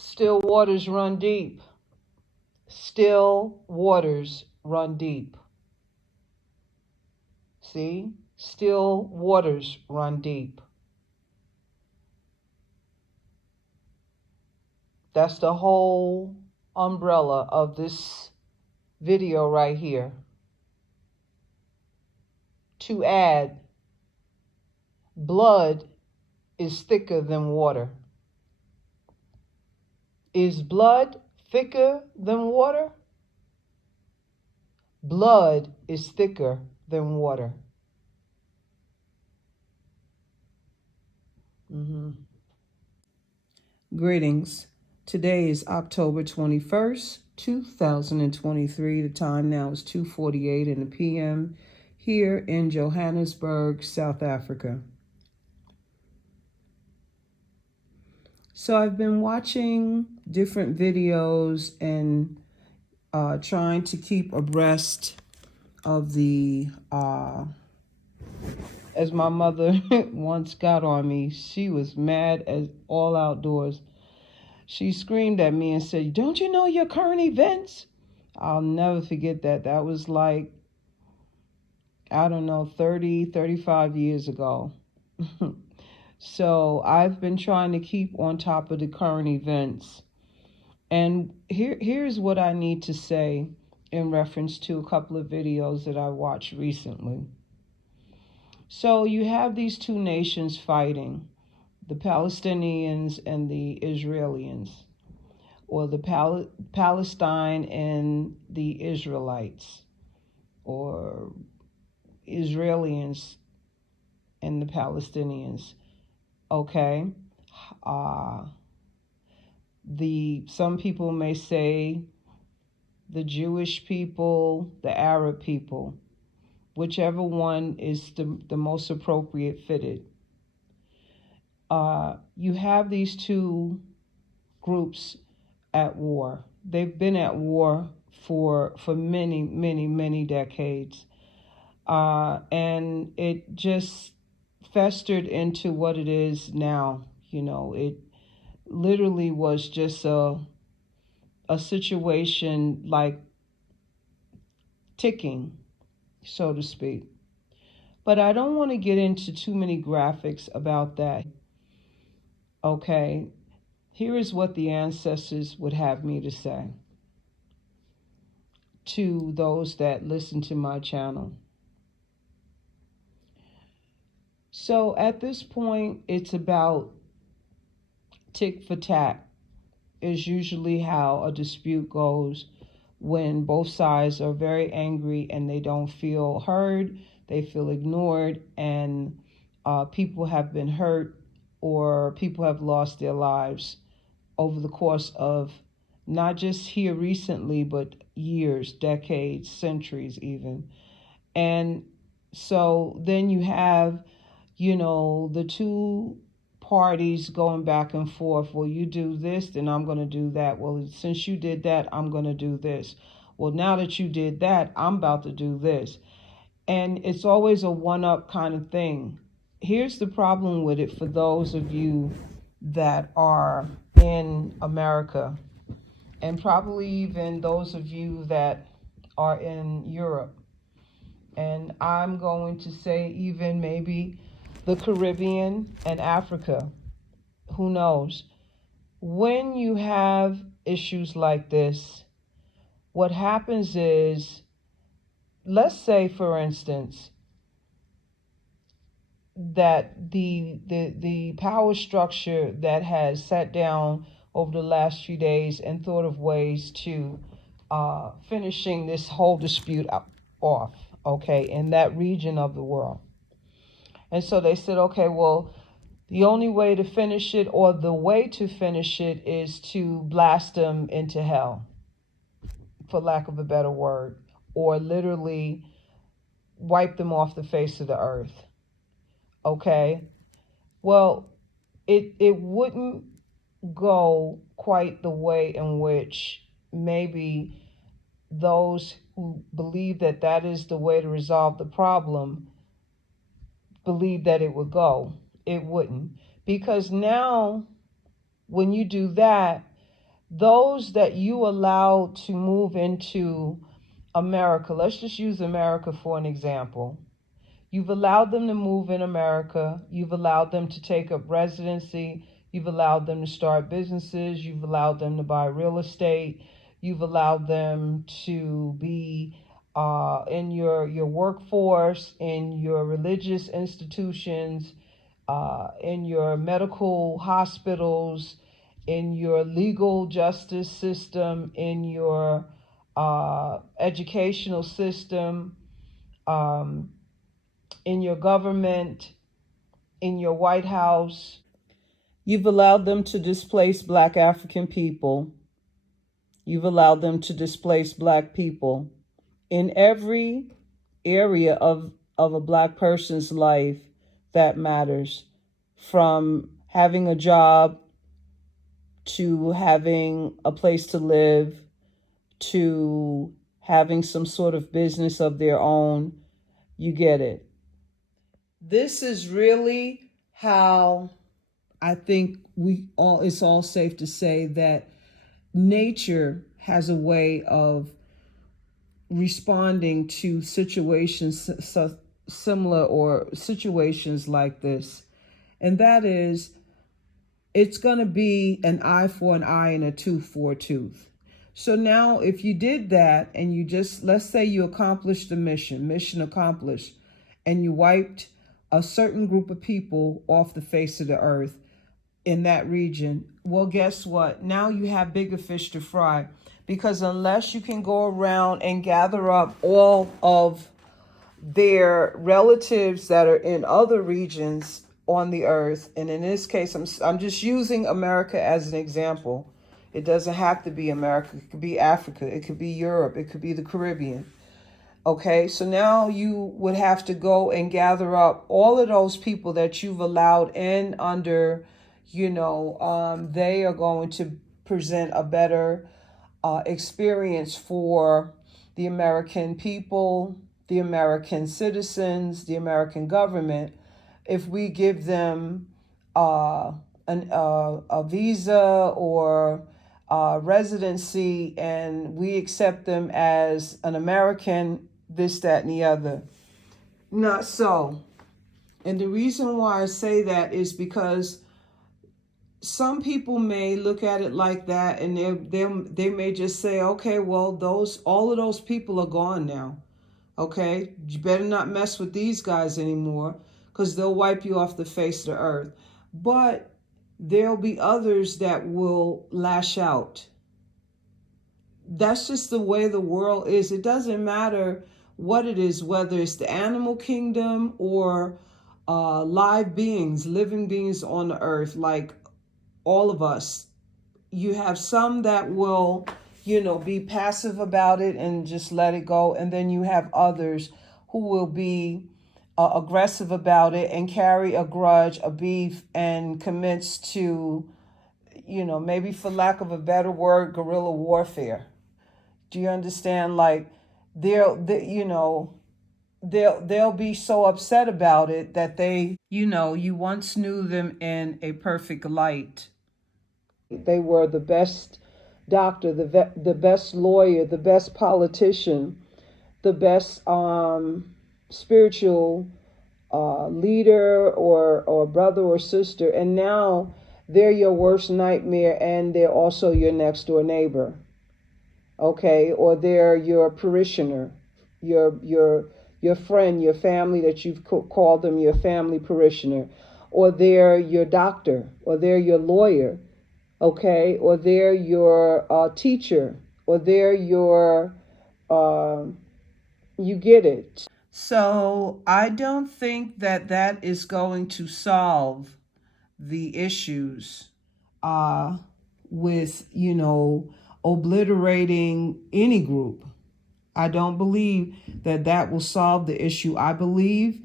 Still waters run deep. Still waters run deep. See? Still waters run deep. That's the whole umbrella of this video right here. To add, blood is thicker than water. Is blood thicker than water? Blood is thicker than water. Greetings. Today is October 21st, 2023. The time now is 2:48 in the p.m. here in Johannesburg, South Africa. So I've been watching different videos and trying to keep abreast of the, as my mother once got on me, she was mad as all outdoors. She screamed at me and said, "Don't you know your current events?" I'll never forget that. That was like, I don't know, 30, 35 years ago. So I've been trying to keep on top of the current events. And here's what I need to say in reference to a couple of videos that I watched recently. So you have these two nations fighting, the Palestinians and the Israelis, or the Palestine and the Israelites, or Israelis and the Palestinians. Okay. Some people may say the Jewish people, the Arab people, whichever one is the most appropriate fitted. You have these two groups at war. They've been at war for many, many, many decades. And it just festered into what it is now. You know, it literally was just a situation like ticking, so to speak. But I don't want to get into too many graphics about that. Okay, here is what the ancestors would have me to say to those that listen to my channel. So at this point, it's about tick for tack is usually how a dispute goes when both sides are very angry and they don't feel heard, they feel ignored, and people have been hurt or people have lost their lives over the course of not just here recently, but years, decades, centuries even. And so then you have, the two parties going back and forth. Well, you do this, then I'm going to do that. Well, since you did that, I'm going to do this. Well, now that you did that, I'm about to do this. And it's always a one-up kind of thing. Here's the problem with it for those of you that are in America, and probably even those of you that are in Europe. And I'm going to say even maybe the Caribbean and Africa. Who knows? When you have issues like this, what happens is, let's say, for instance, that the power structure that has sat down over the last few days and thought of ways to finishing this whole dispute off, okay, in that region of the world. And so they said, okay, well, the only way to finish it, or the way to finish it, is to blast them into hell, for lack of a better word, or literally wipe them off the face of the earth. Okay? Well, it wouldn't go quite the way in which maybe those who believe that that is the way to resolve the problem believe that it would go. It wouldn't. Because now, when you do that, those that you allow to move into America, let's just use America for an example. You've allowed them to move in America. You've allowed them to take up residency. You've allowed them to start businesses. You've allowed them to buy real estate. You've allowed them to be in your workforce, in your religious institutions, in your medical hospitals, in your legal justice system, in your educational system, um, in your government, in your White House. You've allowed them to displace Black African people. You've allowed them to displace Black people. In every area of a Black person's life that matters, from having a job to having a place to live to having some sort of business of their own. You get it. This is really how I think it's all safe to say that nature has a way of responding to situations similar or situations like this. And that is, it's going to be an eye for an eye and a tooth for a tooth. So now if you did that and you just, let's say you accomplished the mission accomplished, and you wiped a certain group of people off the face of the earth in that region, well, guess what? Now you have bigger fish to fry, because unless you can go around and gather up all of their relatives that are in other regions on the earth, and in this case, I'm just using America as an example. It doesn't have to be America. It could be Africa. It could be Europe. It could be the Caribbean. Okay, so now you would have to go and gather up all of those people that you've allowed in under, they are going to present a better experience for the American people, the American citizens, the American government, if we give them a visa or residency and we accept them as an American, this, that, and the other. Not so. And the reason why I say that is because some people may look at it like that, and they may just say, okay, well, all of those people are gone now. Okay, you better not mess with these guys anymore, because they'll wipe you off the face of the earth. But there'll be others that will lash out. That's just the way the world is. It doesn't matter what it is, whether it's the animal kingdom or live beings, living beings on the earth, like all of us. You have some that will, be passive about it and just let it go. And then you have others who will be aggressive about it and carry a grudge, a beef, and commence to, maybe for lack of a better word, guerrilla warfare. Do you understand? Like they'll be so upset about it that you once knew them in a perfect light. They were the best doctor, the best lawyer, the best politician, the best spiritual leader or brother or sister, and now they're your worst nightmare, and they're also your next door neighbor. Okay, or they're your parishioner, your friend, your family that you've called them your family parishioner, or they're your doctor, or they're your lawyer, okay, or they're your teacher, or they're your, you get it. So I don't think that is going to solve the issues with, obliterating any group. I don't believe that will solve the issue. I believe,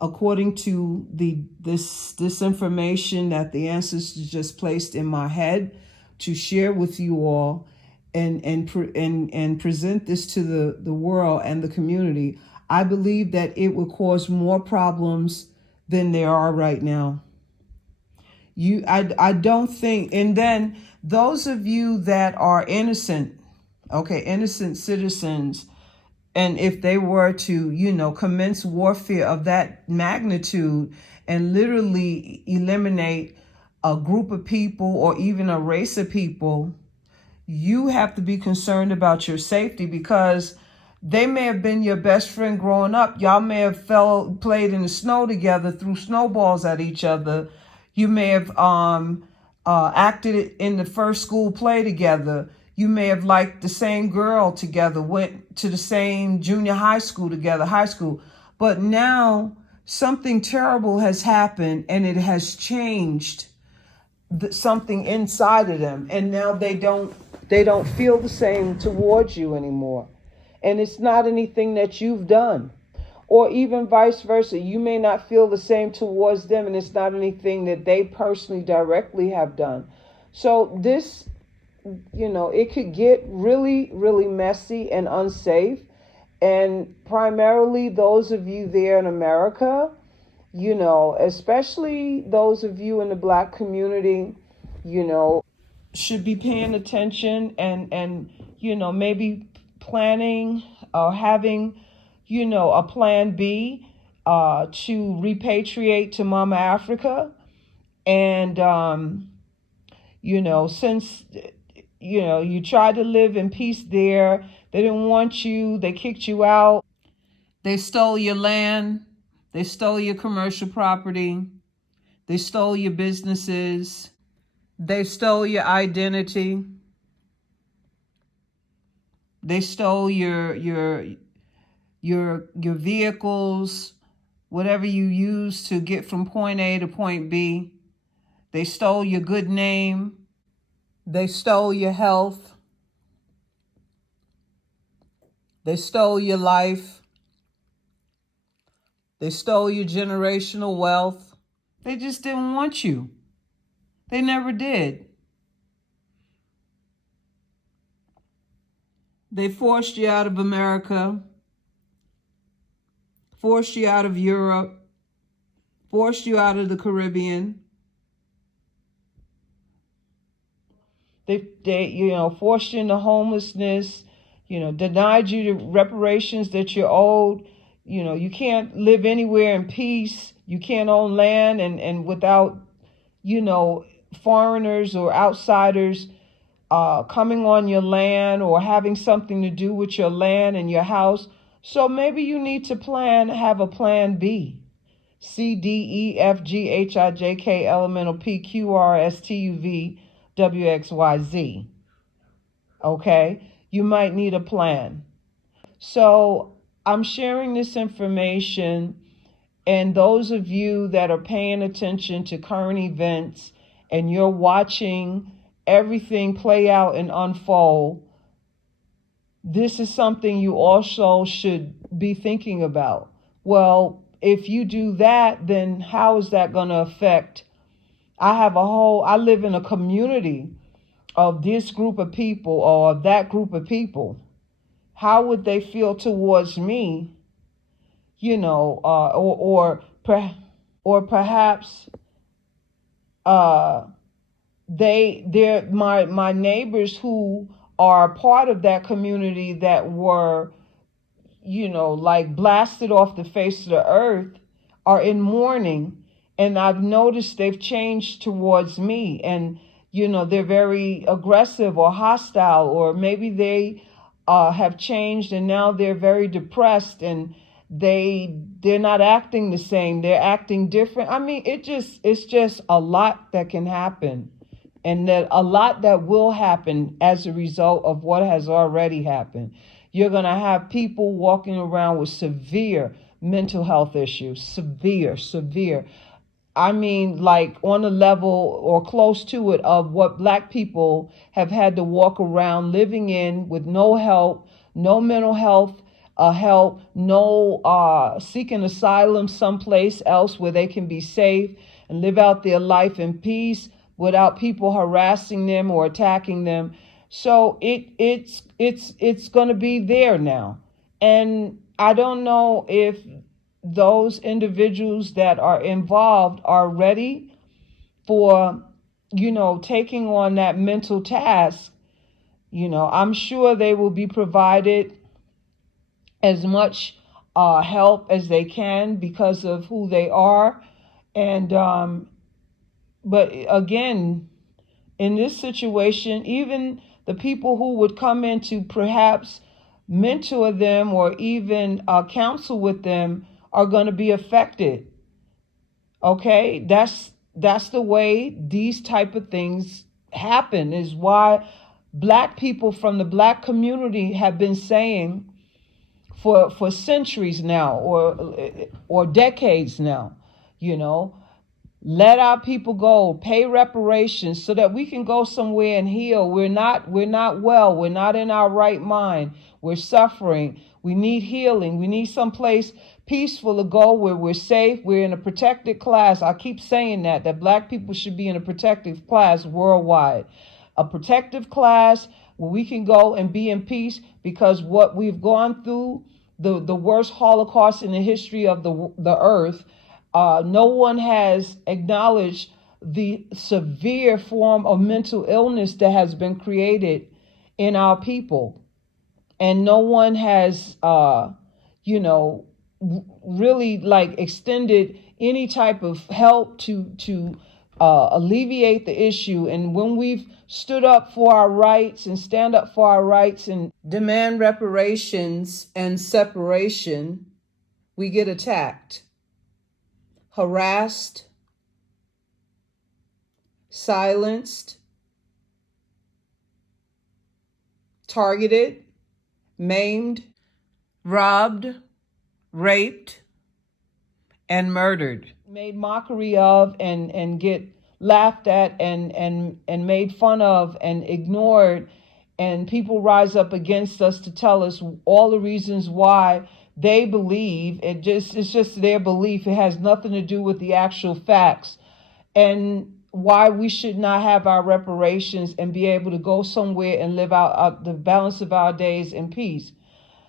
according to this information that the ancestors just placed in my head to share with you all, and present this to the world and the community, I believe that it will cause more problems than there are right now. I don't think, and then Those of you that are innocent, okay, innocent citizens, and if they were to, commence warfare of that magnitude and literally eliminate a group of people or even a race of people, you have to be concerned about your safety, because they may have been your best friend growing up. Y'all may have played in the snow together, threw snowballs at each other. You may have acted in the first school play together. You may have liked the same girl together, went to the same junior high school together, high school. But now something terrible has happened and it has changed something inside of them, and now they don't feel the same towards you anymore. And it's not anything that you've done, or even vice versa. You may not feel the same towards them, and it's not anything that they personally directly have done. So this, it could get really, really messy and unsafe. And primarily those of you there in America, especially those of you in the Black community, should be paying attention, and maybe planning or having, a plan B to repatriate to Mama Africa. And, since, you tried to live in peace there, they didn't want you, they kicked you out, they stole your land, they stole your commercial property, they stole your businesses, they stole your identity, they stole your vehicles, whatever you use to get from point A to point B. They stole your good name, they stole your health, they stole your life, they stole your generational wealth. They just didn't want you. They never did. They forced you out of America, forced you out of Europe, forced you out of the Caribbean. They forced you into homelessness, denied you the reparations that you're owed. You can't live anywhere in peace. You can't own land and without, foreigners or outsiders coming on your land or having something to do with your land and your house. So maybe you need to have a plan B. C, D, E, F, G, H, I, J, K, L, M, N, O, P, Q, R, S, T, U, V, W, X, Y, Z. Okay? You might need a plan. So I'm sharing this information, and those of you that are paying attention to current events and you're watching everything play out and unfold, this is something you also should be thinking about. Well, if you do that, then how is that going to affect? I live in a community of this group of people or that group of people. How would they feel towards me? Or perhaps they're my neighbors who are part of that community that were, like blasted off the face of the earth, are in mourning. And I've noticed they've changed towards me, and, they're very aggressive or hostile, or maybe they have changed and now they're very depressed and they're not acting the same. They're acting different. I mean, it's just a lot that can happen, and that a lot that will happen as a result of what has already happened. You're going to have people walking around with severe mental health issues, severe. I mean, like on a level or close to it of what Black people have had to walk around living in with no help, no mental health help, no seeking asylum someplace else where they can be safe and live out their life in peace without people harassing them or attacking them. So it's going to be there now. And I don't know if those individuals that are involved are ready for taking on that mental task, I'm sure they will be provided as much help as they can because of who they are. And but again, in this situation, even the people who would come in to perhaps mentor them or even counsel with them are going to be affected. Okay, that's the way these type of things happen. Is why black people from the black community have been saying for centuries now, or decades now, you know let our people go, pay reparations so that we can go somewhere and heal. We're not well, we're not in our right mind, we're suffering, we need healing, we need someplace peaceful to go where we're safe, we're in a protected class. I keep saying that black people should be in a protective class worldwide, a protective class where we can go and be in peace, because what we've gone through, the worst Holocaust in the history of the earth, no one has acknowledged the severe form of mental illness that has been created in our people. And no one has, really like extended any type of help to alleviate the issue. And when we've stood up for our rights and stand up for our rights and demand reparations and separation, we get attacked, harassed, silenced, targeted, maimed, robbed, raped, and murdered, made mockery of, and get laughed at and made fun of and ignored. And people rise up against us to tell us all the reasons why they believe it's just their belief. It has nothing to do with the actual facts, and why we should not have our reparations and be able to go somewhere and live out the balance of our days in peace.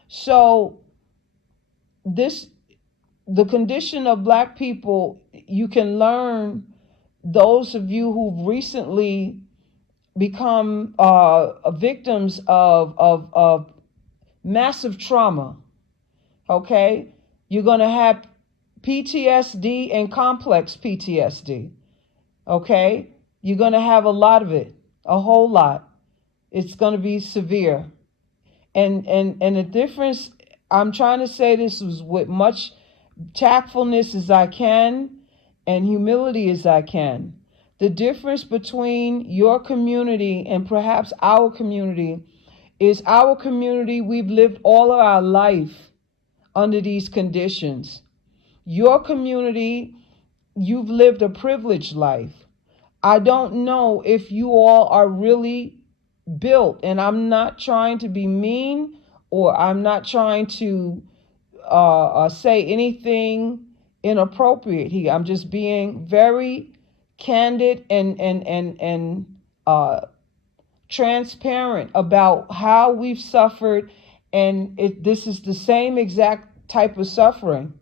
So the condition of black people, you can learn, those of you who've recently become victims of massive trauma. Okay, you're going to have PTSD and complex PTSD. Okay, you're going to have a lot of it, a whole lot. It's going to be severe. And the difference, I'm trying to say this with much tactfulness as I can and humility as I can. The difference between your community and perhaps our community is our community, we've lived all of our life under these conditions. Your community, you've lived a privileged life. I don't know if you all are really built, and I'm not trying to be mean, or I'm not trying to say anything inappropriate here. I'm just being very candid and transparent about how we've suffered, and this is the same exact type of suffering.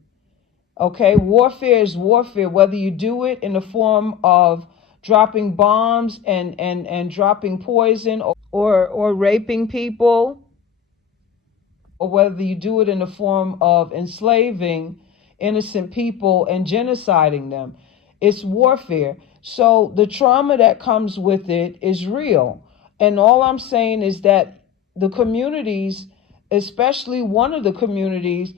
Okay, warfare is warfare, whether you do it in the form of dropping bombs and dropping poison, or raping people, or whether you do it in the form of enslaving innocent people and genociding them. It's warfare. So the trauma that comes with it is real. And all I'm saying is that the communities, especially one of the communities,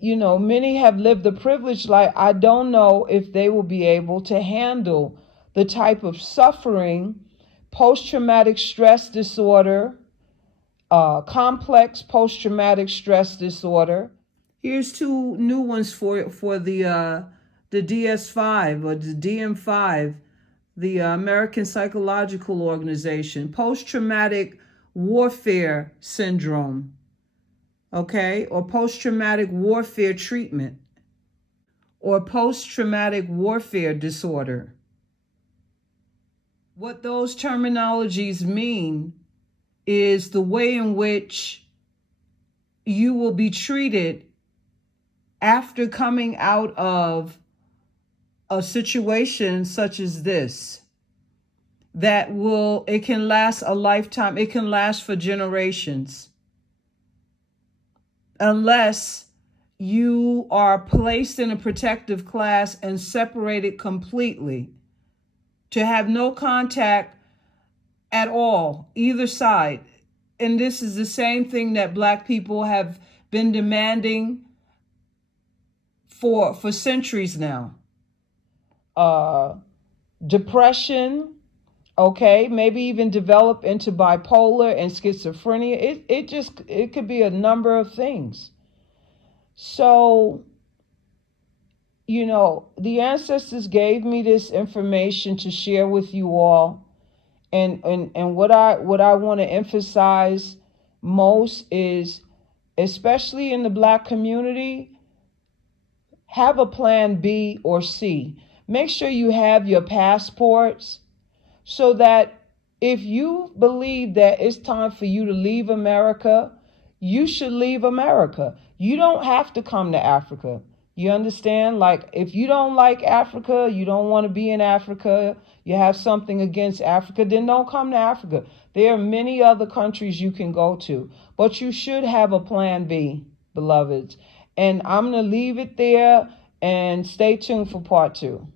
many have lived a privileged life. I don't know if they will be able to handle the type of suffering, post-traumatic stress disorder, complex post-traumatic stress disorder. Here's two new ones for the DS5 or the DM5, the American Psychological Organization, post-traumatic warfare syndrome, okay, or post-traumatic warfare treatment, or post-traumatic warfare disorder. What those terminologies mean is the way in which you will be treated after coming out of a situation such as this. it can last a lifetime. It can last for generations. Unless you are placed in a protective class and separated completely to have no contact at all, either side. And this is the same thing that Black people have been demanding for centuries now. Depression, okay, maybe even develop into bipolar and schizophrenia. It could be a number of things. So, the ancestors gave me this information to share with you all. And what I want to emphasize most is, especially in the Black community, have a plan B or C. Make sure you have your passports so that if you believe that it's time for you to leave America, you should leave America. You don't have to come to Africa. You understand? Like, if you don't like Africa, you don't want to be in Africa, you have something against Africa, then don't come to Africa. There are many other countries you can go to, but you should have a plan B, beloveds. And I'm going to leave it there and stay tuned for part 2.